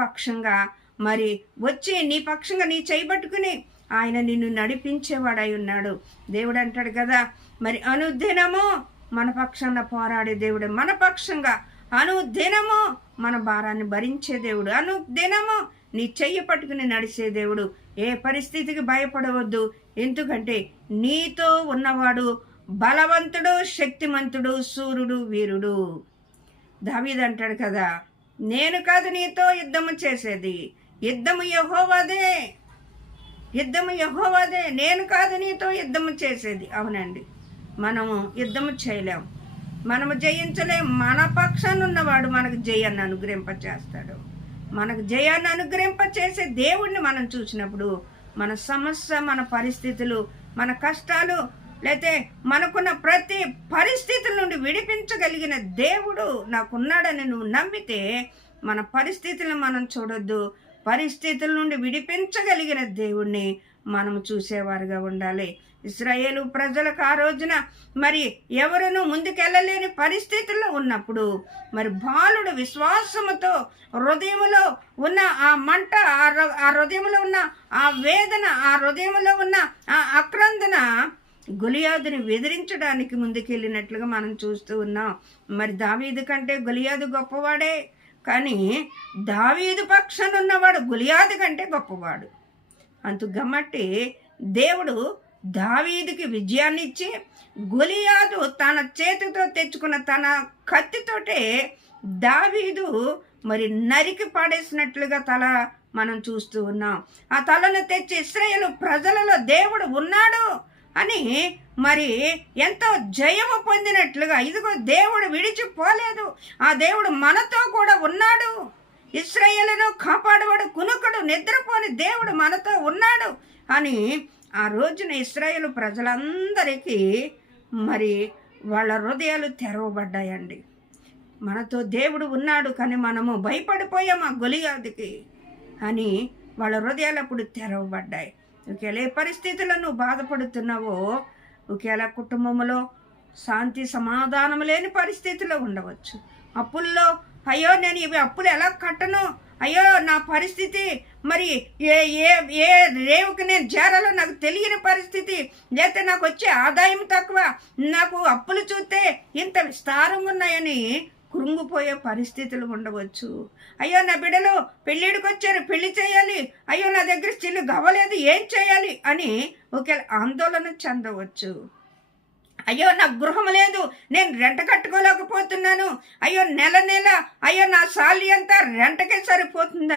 పక్షంగా మరి వచ్చి నీ పక్షంగా నీ చేయబట్టుకుని ఆయన నిన్ను నడిపించేవాడై ఉన్నాడు. దేవుడు అంటాడు కదా, మరి అనుదినము మన పక్షాన పోరాడే దేవుడు, మన పక్షంగా అనుదినము మన భారాన్ని భరించే దేవుడు, అనుదినము నీ చెయ్యి పట్టుకుని నడిచే దేవుడు. ఏ పరిస్థితికి భయపడవద్దు, ఎందుకంటే నీతో ఉన్నవాడు బలవంతుడు, శక్తిమంతుడు, సూర్యుడు, వీరుడు. దావీదు అంటాడు కదా, నేను కాదు నీతో యుద్ధము చేసేది, యుద్ధము యెహోవాదే, యుద్ధము యెహోవాదే, నేను కాదు నీతో యుద్ధము చేసేది. అవునండి, మనము యుద్ధము చేయలేం, మనము జయించలేం. మన పక్షాన ఉన్నవాడు మనకు జయాన్ని అనుగ్రహింపచేస్తాడు. మనకు జయాన్ని అనుగ్రహింపచేసే దేవుణ్ణి మనం చూసినప్పుడు మన సమస్య, మన పరిస్థితులు, మన కష్టాలు, లేతే మనకున్న ప్రతి పరిస్థితుల నుండి విడిపించగలిగిన దేవుడు నాకున్నాడని నువ్వు నమ్మితే మన పరిస్థితులను మనం చూడొద్దు, పరిస్థితుల నుండి విడిపించగలిగిన దేవుణ్ణి మనము చూసేవారుగా ఉండాలి. ఇశ్రాయేలు ప్రజలకు ఆ రోజున మరి ఎవరునూ ముందుకెళ్ళలేని పరిస్థితుల్లో ఉన్నప్పుడు మరి బాలుడు విశ్వాసముతో హృదయంలో ఉన్న ఆ మంట, ఆ హృదయంలో ఉన్న ఆ వేదన, ఆ హృదయంలో ఉన్న ఆ ఆక్రందన గొలియాదుని ఎదిరించడానికి ముందుకెళ్ళినట్లుగా మనం చూస్తూ ఉన్నాం. మరి దావీదు కంటే గొలియాదు గొప్పవాడే, కానీ దావీదు పక్షాన ఉన్నవాడు గొలియాదు కంటే గొప్పవాడు. అందుకమ్మట్టి దేవుడు దావీదుకి విజయాన్ని ఇచ్చి గొలియాదు తన చేతితో తెచ్చుకున్న తన కత్తితోటే దావీదు మరి నరికి పడేసినట్లుగా తల మనం చూస్తూ ఉన్నాం. ఆ తలను తెచ్చి ఇశ్రాయేలు ప్రజలలో దేవుడు ఉన్నాడు అని మరి ఎంతో జయము పొందినట్లుగా, ఇదిగో దేవుడు విడిచిపోలేదు, ఆ దేవుడు మనతో కూడా ఉన్నాడు, ఇశ్రాయేలును కాపాడువాడు, కునుకుడు నిద్రపోని దేవుడు మనతో ఉన్నాడు అని ఆ రోజున ఇశ్రాయేలు ప్రజలందరికీ మరి వాళ్ళ హృదయాలు తెరవబడ్డాయండి. మనతో దేవుడు ఉన్నాడు, కానీ మనము భయపడిపోయాం ఆ గొలియాదుకి అని వాళ్ళ హృదయాలు అప్పుడు తెరవబడ్డాయి. ఒకవేళ ఏ పరిస్థితుల్లో నువ్వు బాధపడుతున్నావో, ఒకవేళ కుటుంబంలో శాంతి సమాధానం లేని పరిస్థితిలో ఉండవచ్చు, అప్పుల్లో అయ్యో నేను ఇవి అప్పులు ఎలా కట్టను, అయ్యో నా పరిస్థితి మరి ఏ ఏ ఏ రేవుకి నేను చేరాలో నాకు తెలియని పరిస్థితి, లేకపోతే నాకు వచ్చే ఆదాయం తక్కువ, నాకు అప్పులు చూస్తే ఇంత విస్తారంగా ఉన్నాయని కృంగిపోయే పరిస్థితులు ఉండవచ్చు. అయ్యో నా బిడ్డలు పెళ్ళిడికి వచ్చారు, పెళ్లి చేయాలి, అయ్యో నా దగ్గర చిల్లు గవ్వలేదు, ఏం చేయాలి అని ఒకవేళ ఆందోళన చెందవచ్చు. అయ్యో నాకు గృహం లేదు, నేను రెంట కట్టుకోలేకపోతున్నాను, అయ్యో నెల నెల అయ్యో నా సాలరీ అంతా రెంటకే సరిపోతుందా